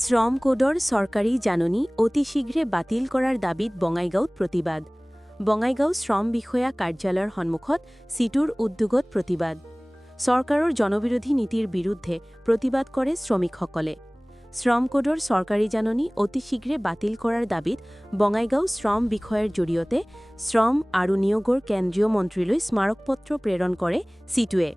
শ্ৰম কোডৰ সৰকাৰি জাননী অতি শীঘ্ৰে বাতিল কৰাৰ দাবিত বঙাইগাঁৱত প্ৰতিবাদ বঙাইগাঁও শ্ৰম বিষয়া কাৰ্যালয়ৰ সন্মুখত চিটুৰ উদ্যোগত প্ৰতিবাদ চৰকাৰৰ জনবিৰোধী নীতিৰ বিৰুদ্ধে প্ৰতিবাদ কৰে শ্ৰমিকসকলে শ্ৰম কোডৰ চৰকাৰী জাননী অতি শীঘ্ৰে বাতিল কৰাৰ দাবিত বঙাইগাঁও শ্ৰম বিষয়াৰ জৰিয়তে শ্ৰম আৰু নিয়োগৰ কেন্দ্ৰীয় মন্ত্ৰীলৈ স্মাৰকপত্ৰ প্ৰেৰণ কৰে চিটুৱে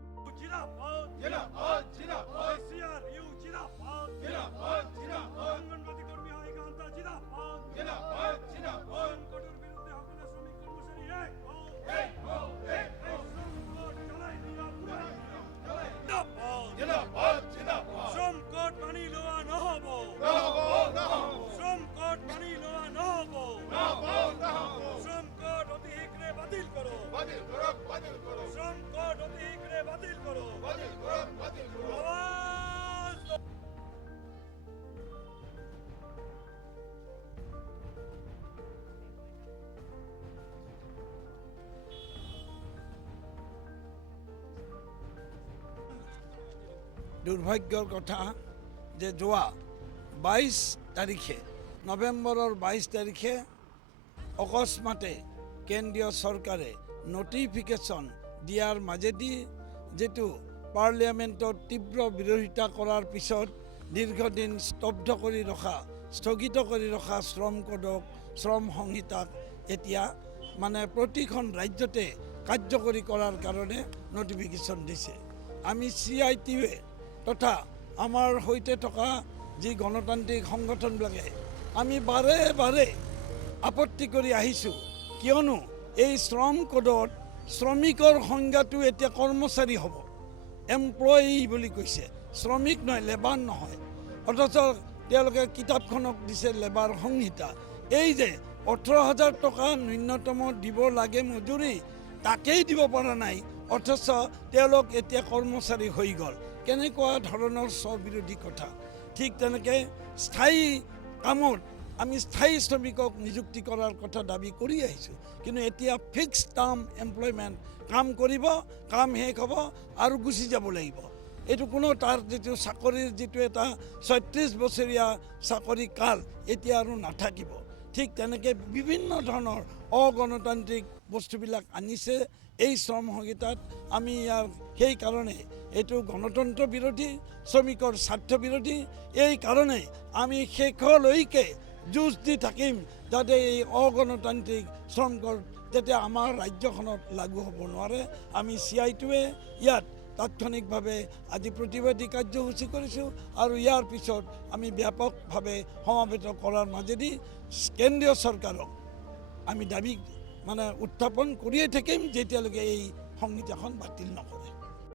দুৰ্ভাগ্যৰ কথা যে যোৱা 22 তাৰিখে নৱেম্বৰৰ 22 তাৰিখে অকস্মাতে কেন্দ্ৰীয় চৰকাৰে নটিফিকেশ্যন দিয়াৰ মাজেদি যেটো পাৰ্লিয়ামেণ্টত তীব্ৰ বিৰোধিতা কৰাৰ পিছত দীৰ্ঘদিন স্থগিত কৰি ৰখা শ্ৰম কোডক শ্ৰম সংহিতাক এতিয়া প্ৰতিখন ৰাজ্যতে কাৰ্যকৰী কৰাৰ কাৰণে নটিফিকেশ্যন দিছে আমি CITUৱে তথা আমাৰ সৈতে থকা যি গণতান্ত্ৰিক সংগঠনবিলাকে আমি বাৰে বাৰে আপত্তি কৰি আহিছোঁ কিয়নো এই শ্ৰম কোডত শ্ৰমিকৰ সংজ্ঞাটো এতিয়া কৰ্মচাৰী হ'ব এমপ্লয়ী বুলি কৈছে শ্ৰমিক নহয় লেবাৰ নহয় অথচ তেওঁলোকে কিতাপখনক দিছে লেবাৰ সংহিতা এই যে 18,000 টকা ন্যূনতম দিব লাগে মজুৰি তাকেই দিব পৰা নাই অথচ তেওঁলোক এতিয়া কৰ্মচাৰী হৈ গ'ল কেনেকুৱা ধৰণৰ স্ববিৰোধী কথা ঠিক তেনেকৈ স্থায়ী কামত আমি স্থায়ী শ্ৰমিকক নিযুক্তি কৰাৰ কথা দাবী কৰি আহিছোঁ কিন্তু এতিয়া ফিক্সড টাৰ্ম এমপ্লয়মেণ্ট কাম কৰিব কাম শেষ হ'ব আৰু গুচি যাব লাগিব এইটো কোনো তাৰ যিটো চাকৰিৰ যিটো এটা 36 বছৰীয়া চাকৰি কাল এতিয়া আৰু নাথাকিব ঠিক তেনেকৈ বিভিন্ন ধৰণৰ অগণতান্ত্ৰিক বস্তুবিলাক আনিছে এই শ্ৰম সংহিতাত আমি ইয়াৰ সেইকাৰণে এইটো গণতন্ত্ৰ বিৰোধী শ্ৰমিকৰ স্বাৰ্থ বিৰোধী এই কাৰণে আমি শেষলৈকে যুঁজ দি থাকিম যাতে এই অগণতান্ত্ৰিক শ্ৰম কোড যাতে আমাৰ ৰাজ্যখনত লাগু হ'ব নোৱাৰে আমি CITUৱে ইয়াত তাৎক্ষণিকভাৱে আজি প্ৰতিবাদী কাৰ্যসূচী কৰিছোঁ আৰু ইয়াৰ পিছত আমি ব্যাপকভাৱে সমাবেত কৰাৰ মাজেদি কেন্দ্ৰীয় চৰকাৰক আমি দাবী উত্থাপন কৰিয়ে থাকিম যেতিয়ালৈকে এই সংহিতাখন বাতিল নকৰে